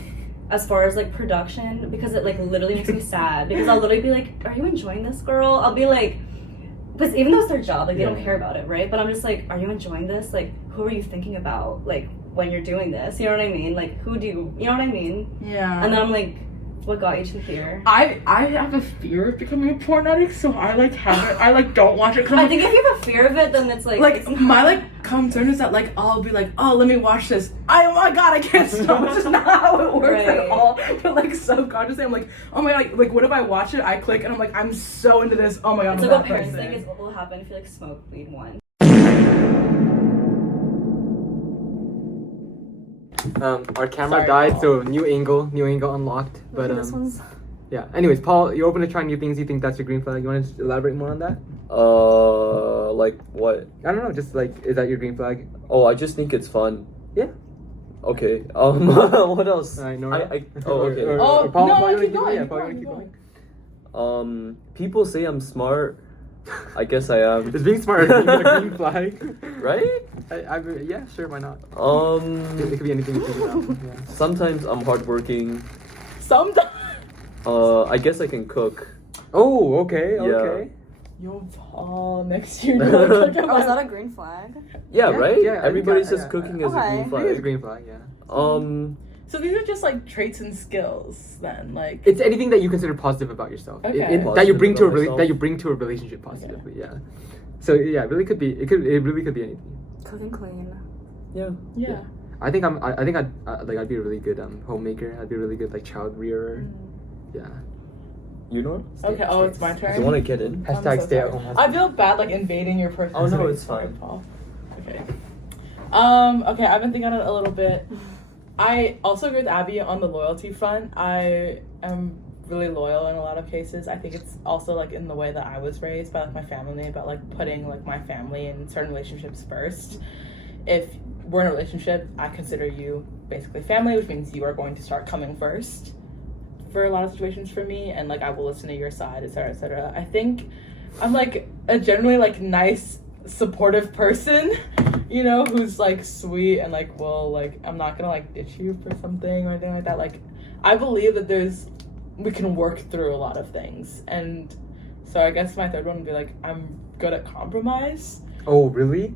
as far as like production, because it like literally makes me sad. Because I'll literally be like, "Are you enjoying this, girl?" I'll be like, because even though it's their job, like they don't Yeah. care about it, right? But I'm just like, "Are you enjoying this? Like, who are you thinking about? Like when you're doing this, you know what I mean? Like who do you know what I mean?" Yeah. And then I'm like, "What got you to here?" I have a fear of becoming a porn addict, so I like haven't. I like don't watch it. 'Cause I think if you have a fear of it, then it's like like it's my like concern is that like I'll be like, oh, let me watch this. Oh my god, I can't stop. Which is not how it works Right. at all. But like subconsciously, I'm like, oh my god, like what if I watch it? I click and I'm like, I'm so into this. Oh my god, it's I'm like a what bad parents person. think is what will happen if you like smoke weed one. our camera Sorry, died, Paul. so new angle unlocked. But Okay, this one's yeah. Anyways, Paul, you're open to trying new things. You think that's your green flag? You want to elaborate more on that? Like what? I don't know. Just like, is that your green flag? Oh, I just think it's fun. Yeah. Okay. What else? Alright, Nora. Oh, okay. Oh, Paul, no, Paul, you keep wanna going, Yeah, keep Paul, you going, wanna keep keep going. going. People say I'm smart. I guess I am. Is being smart a green flag? Right? Yeah, sure, why not? It could be anything you think about. Yeah. Sometimes I'm hardworking. Sometimes. I guess I can cook. Oh, okay, Yeah. okay. Yo, Paul, next year you're gonna cook Oh, is that a green flag? Yeah, Yeah, right? yeah, I think Everybody that- says yeah, cooking yeah. is a Okay. green I think it's a flag. green flag, yeah. So these are just like traits and skills then, like. It's anything that you consider positive about yourself. Okay. That you Positive bring to a about myself. that you bring to a relationship positively. Yeah. So yeah, it really could be. It really could be anything. Cooking clean. Yeah. Yeah. I think I'd be a really good homemaker. I'd be a really good like child rearer. Yeah. You know? Okay. Oh, it's my Do turn. you want to get in? I'm Hashtag so stay at sorry. home. I feel bad like invading your personal Oh, no, space. it's fine. Paul. Okay. Okay, I've been thinking on it a little bit. I also agree with Abbie on the loyalty front. I am really loyal in a lot of cases. I think it's also like in the way that I was raised by like my family, about like putting like my family in certain relationships first. If we're in a relationship, I consider you basically family, which means you are going to start coming first for a lot of situations for me, and like I will listen to your side, etc., etc. I think I'm like a generally like nice, supportive person, you know, who's like sweet and like will like I'm not gonna like ditch you for something or anything like that. Like I believe that we can work through a lot of things, and so I guess my third one would be like I'm good at compromise. Oh really?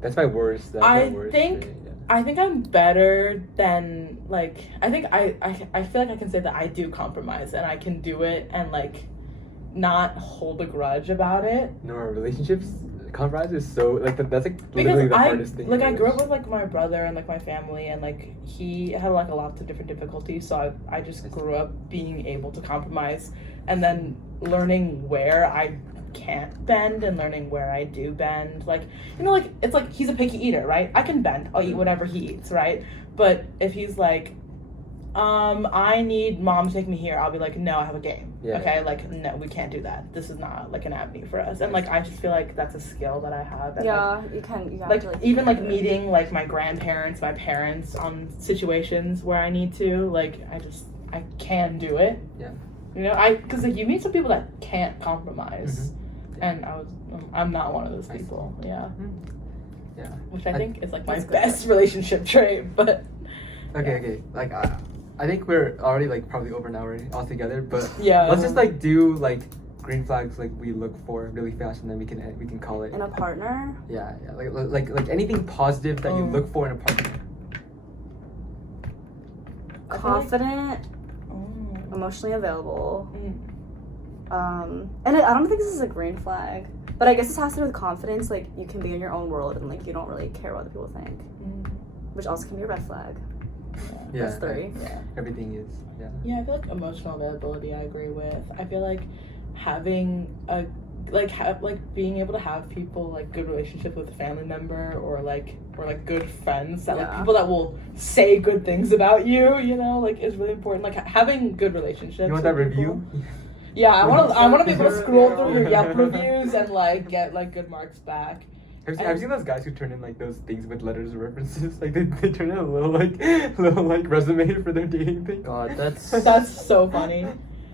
That's my worst. That's my I worst think- trait, yeah. I think I'm better than like I think I feel like I can say that I do compromise and I can do it and like not hold a grudge about it. No, relationships compromise is so like that's like Because literally the hardest thing. like I ever. grew up with like my brother and like my family, and like he had like a lot of different difficulties, so I just grew up being able to compromise and then learning where I can't bend and learning where I do bend. Like, you know, like it's like he's a picky eater, right? I can bend, I'll eat whatever he eats, right? But if he's like I need mom to take me here, I'll be like, no, I have a game. Yeah. Okay, like no, we can't do that. This is not like an avenue for us. And like I just feel like that's a skill that I have. And, Yeah, you can. You have like to, like even like do it. meeting like my grandparents, my parents on situations where I need to, like I can do it. Yeah. You know, because like you meet some people that can't compromise, and I'm not one of those I see. people. Yeah. Yeah. Which I think is like my That's good. best relationship trait, but Okay. Like, I think we're already like probably over an hour altogether, but Yeah. let's just like do like green flags like we look for really fast, and then we can call it. In a partner? Yeah. Like anything positive that you look for in a partner. Confident, Oh. emotionally available. Mm. And I don't think this is a green flag, but I guess this has to do with confidence. Like, you can be in your own world and like you don't really care what other people think, which also can be a red flag. Yeah. That's 3. Yeah. Everything is. Yeah. Yeah, I feel like emotional availability I agree with. I feel like having a being able to have people like good relationship with a family member or like good friends that like people that will say good things about you, you know, like is really important. Like having good relationships. You want that with people. review? Yeah, I want to be able to scroll through your Yelp reviews and like get like good marks back. Have you seen those guys who turn in like those things with letters and references? Like they turn in a little like resume for their dating thing. God, that's So funny.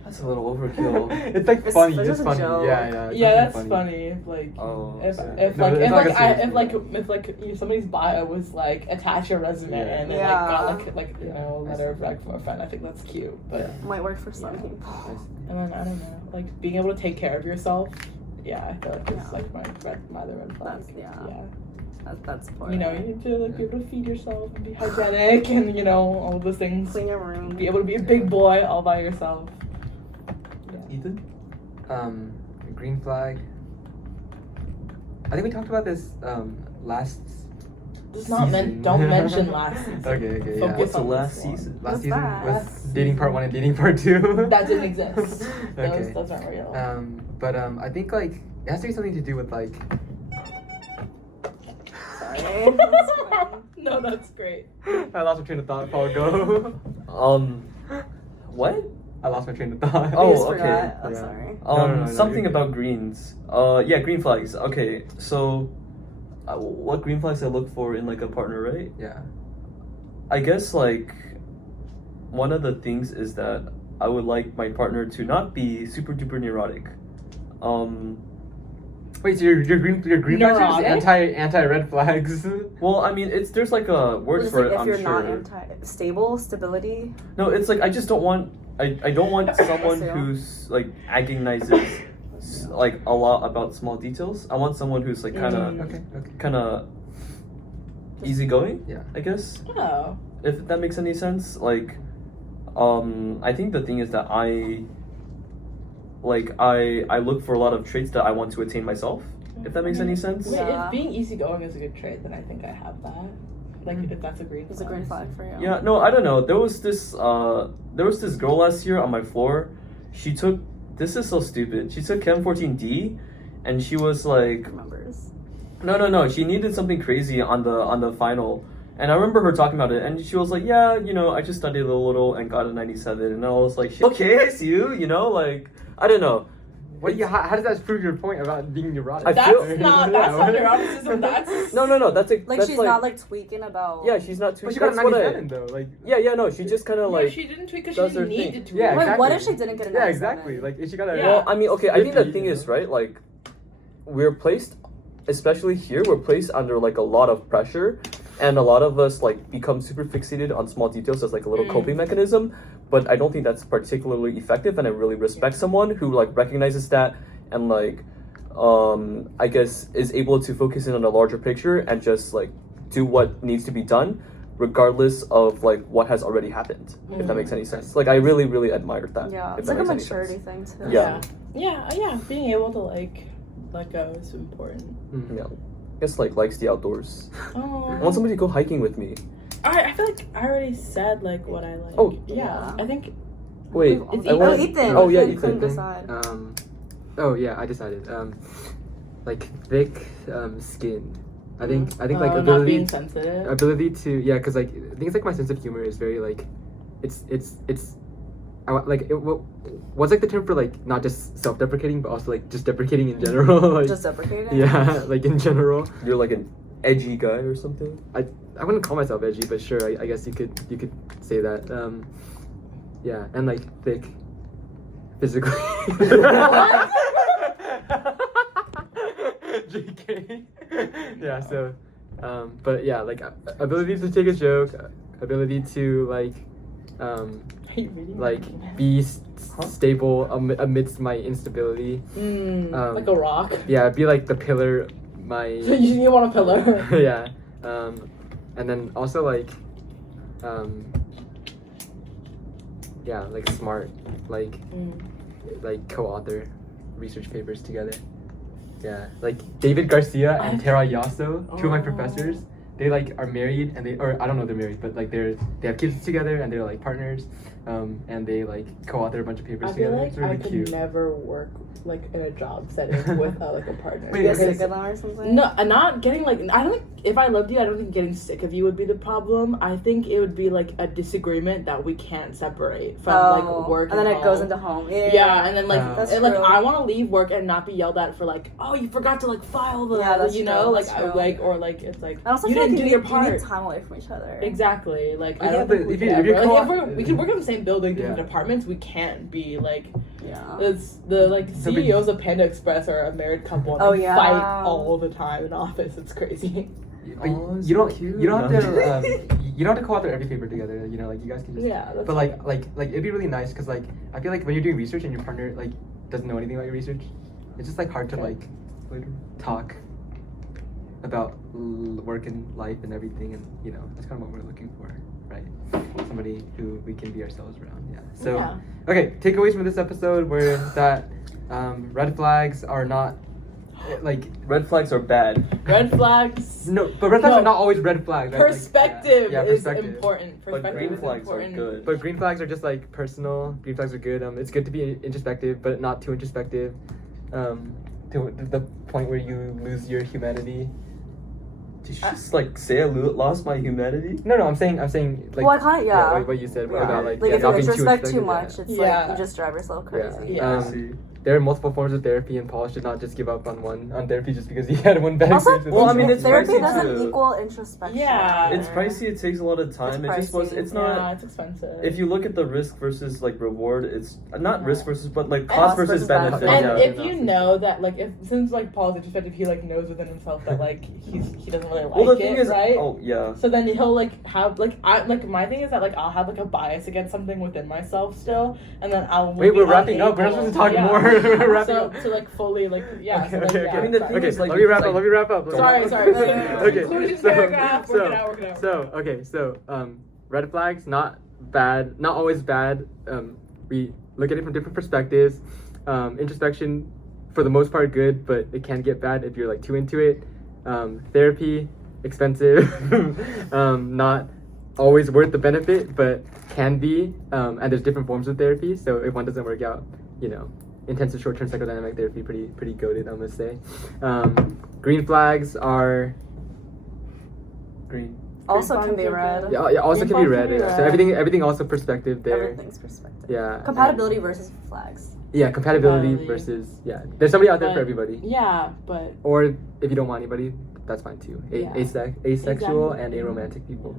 that's a little overkill. It's like funny. It's It's just a funny. joke. Yeah. It's Yeah, actually that's funny. If like Oh, if sorry. if No, like it's if not like like a I serious if like somebody's bio was like attach your resume Yeah. and then Yeah. like got like you know a letter of rec from a friend. I think that's cute. But Might work for some Yeah. people. and then I don't know, like being able to take care of yourself. Yeah, I feel like it's like my other red flag. That's important. You know, you need to like be able to feed yourself and be hygienic and you know all of those things. Clean your room. Be able to be a big boy all by yourself. Ethan? Green flag. I think we talked about this last. Just not season. don't mention last season. Okay, yeah. Focus What's the on last this one. season? Last What's season that? was Last dating part 1 and dating part 2. That didn't exist. Okay. Those aren't real. But I think like it has to be something to do with like. Sorry. That's fine. No, that's great. I lost my train of thought. Paul, go. What? I lost my train of thought. Oh, I just okay. forgot. I'm Yeah. sorry. No, Something you're good. about greens. Yeah, green flags. Okay, so what green flags I look for in like a partner, right? Yeah. I guess like one of the things is that I would like my partner to not be super duper neurotic. Wait, so your green flags are Neurotic? anti red flags? Well, I mean, there's like a word Just for like it. if I'm you're sure. not stability. No, it's like I just don't want. I don't want someone Assume. who's like agonizes like a lot about small details. I want someone who's like Okay. kind of easygoing. Yeah. I guess Oh. if that makes any sense. Like, I think the thing is that I look for a lot of traits that I want to attain myself. If that makes any sense. Wait, Yeah. if being easygoing is a good trait, then I think I have that. Like, if that's a green It's a green flag for you. Yeah, no, I don't know. There was this girl last year on my floor. She took, this is so stupid. She took Chem 14D, and she was like, Remembers. no. She needed something crazy on the final, and I remember her talking about it, and she was like, yeah, you know, I just studied a little and got a 97, and I was like, okay, I see you, you know, like I don't know. How does that prove your point about being neurotic? I feel- That's not neuroticism. That's No, that's Like that's she's not like tweaking about. yeah, she's not too. But she got a that's what 97 though. Like. Yeah, no, she just kind of no, like. she didn't tweak because does she her didn't need thing. to tweak. Yeah, Wait, exactly. what if she didn't get a 97? Yeah, exactly. Like if she got a. Yeah. Well, I mean, okay, I think the 50, thing you is, know? right, like, we're placed, especially here, we're placed under, like, a lot of pressure, and a lot of us, like, become super fixated on small details as, like, a little coping mechanism, but I don't think that's particularly effective, and I really respect someone who, like, recognizes that, and, like, I guess, is able to focus in on a larger picture, and just, like, do what needs to be done, regardless of, like, what has already happened, if that makes any sense. Like, I really, really admired that. Yeah, if it's that like a makes any maturity sense. thing too. Yeah. Yeah. Being able to like let go is important. Yeah. I guess, like, likes the outdoors. I want Oh. somebody to go hiking with me. I feel like I already said like what I like. Oh. Yeah. I think Wait, It's I want. Ethan. Oh, yeah, Ethan Ethan. couldn't decide. Oh yeah, I decided. Like thick skin. I think like not ability being sensitive. to because like I think it's like my sense of humor is very like it's what's like the term for like not just self-deprecating but also like just deprecating in general. Like, Just deprecating. yeah, like in general. You're like an edgy guy or something? I wouldn't call myself edgy, but sure, I guess you could say that. Yeah, and like thick physically. JK. Yeah, so but yeah, like ability to take a joke, ability to like Are you reading? like be stable amidst my instability. Like a rock. Yeah, be like the pillar. My You want a pillar. yeah, and then also like, yeah, like smart, like co-author research papers together. Yeah, like David Garcia and Tara Yasso, two of my professors. They like are married and or I don't know if they're married, but like they have kids together and they're like partners, and they like co-author a bunch of papers I feel together. like It's really I could cute. never work like in a job setting with like a partner. Wait, Get okay, sick of them or something? No, not getting like I don't think if I loved you, I don't think getting sick of you would be the problem. I think it would be like a disagreement that we can't separate from like work and then it home. goes into home. Yeah, and then like That's and, like true. I want to leave work and not be yelled at for like, oh, you forgot to like file the Yeah, that's you true, know like that's true. like or like it's like I also you feel didn't like do you your need part. time away from each other. Exactly. Like I Yeah, don't but think we if could you- if you're ever- like, co- if we could work in the same building, different Yeah. departments. We can't be like Yeah. it's the like So, but- CEOs of Panda Express are a married couple. And Oh, they yeah. fight all the time in office. It's crazy. But Oh, you don't so cute. you don't have to you don't have to co-author every paper together. You know, like you guys can just Yeah. That's But like it'd be really nice because like I feel like when you're doing research and your partner like doesn't know anything about your research, it's just like hard to like talk about work and life and everything, and you know that's kind of what we're looking for, right? Somebody who we can be ourselves around. Yeah. So Yeah. okay, takeaways from this episode were that red flags are not like Red flags are bad. Red flags. no, but red flags No. are not always red flags. Right? Like, Perspective yeah, is perspective. important. But Perspective green is flags are important. good. But green flags are just like personal. Green flags are good. It's good to be introspective, but not too introspective. To the point where you lose your humanity. Did you just like say I lost my humanity? No, I'm saying like. Well, I kinda- yeah. what you said Yeah. about like Like yeah, if not you being too disrespect too introspective, much, it's Yeah. like you just drive yourself crazy. Yeah. I see. There are multiple forms of therapy, and Paul should not just give up on therapy just because he had one bad Also, experience. Well, I mean, it's therapy pricey doesn't too. equal introspection. Yeah. It's pricey. It takes a lot of time. It's It just was. pricey. It's Yeah, not. it's expensive. If you look at the risk versus like reward, it's not Yeah. risk versus, but like Cost cost versus versus benefit. benefit. And yeah. if you know that, like, if since like Paul's introspective, he like knows within himself that like he doesn't really like Well, the thing it, is, right? oh yeah. So then he'll like have like my thing is that like I'll have like a bias against something within myself still, and then I'll Wait, be we're wrapping up. We're not unable- supposed to talk yeah. more. We're wrapping So up. to like fully like yeah. Okay, so, like, okay, yeah, okay. I mean, the sorry. thing Okay, is, like, let me wrap it's up. Let me wrap up. Sorry. Okay, Conclusion so- paragraph. Work it out. Work it out. So okay, so red flags not bad, not always bad. We look at it from different perspectives. Introspection, for the most part, good, but it can get bad if you're like too into it. Therapy, expensive, not always worth the benefit, but can be. And there's different forms of therapy. So if one doesn't work out, you know, intensive short-term psychodynamic therapy pretty goated, I'm gonna say. Green flags are green. Also can be red. Yeah, also Green can be flags red. can be Yeah. So red. everything also perspective there. Everything's perspective. Yeah. Compatibility versus flags. Yeah, compatibility Compatibility. versus There's somebody out there for But- everybody. Yeah, but Or if you don't want anybody, that's fine too. Yeah. Asexual Exactly. and aromantic people.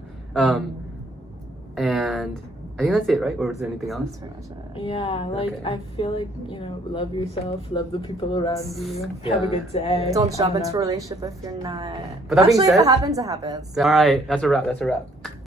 And I think that's it, right? Or is there anything else? That's pretty much it. yeah, like Okay. I feel like love yourself, love the people around you, have Yeah. a good day. Don't I jump don't into know. a relationship if you're not. But that being Actually, if said- it happens, it happens. All right, that's a wrap.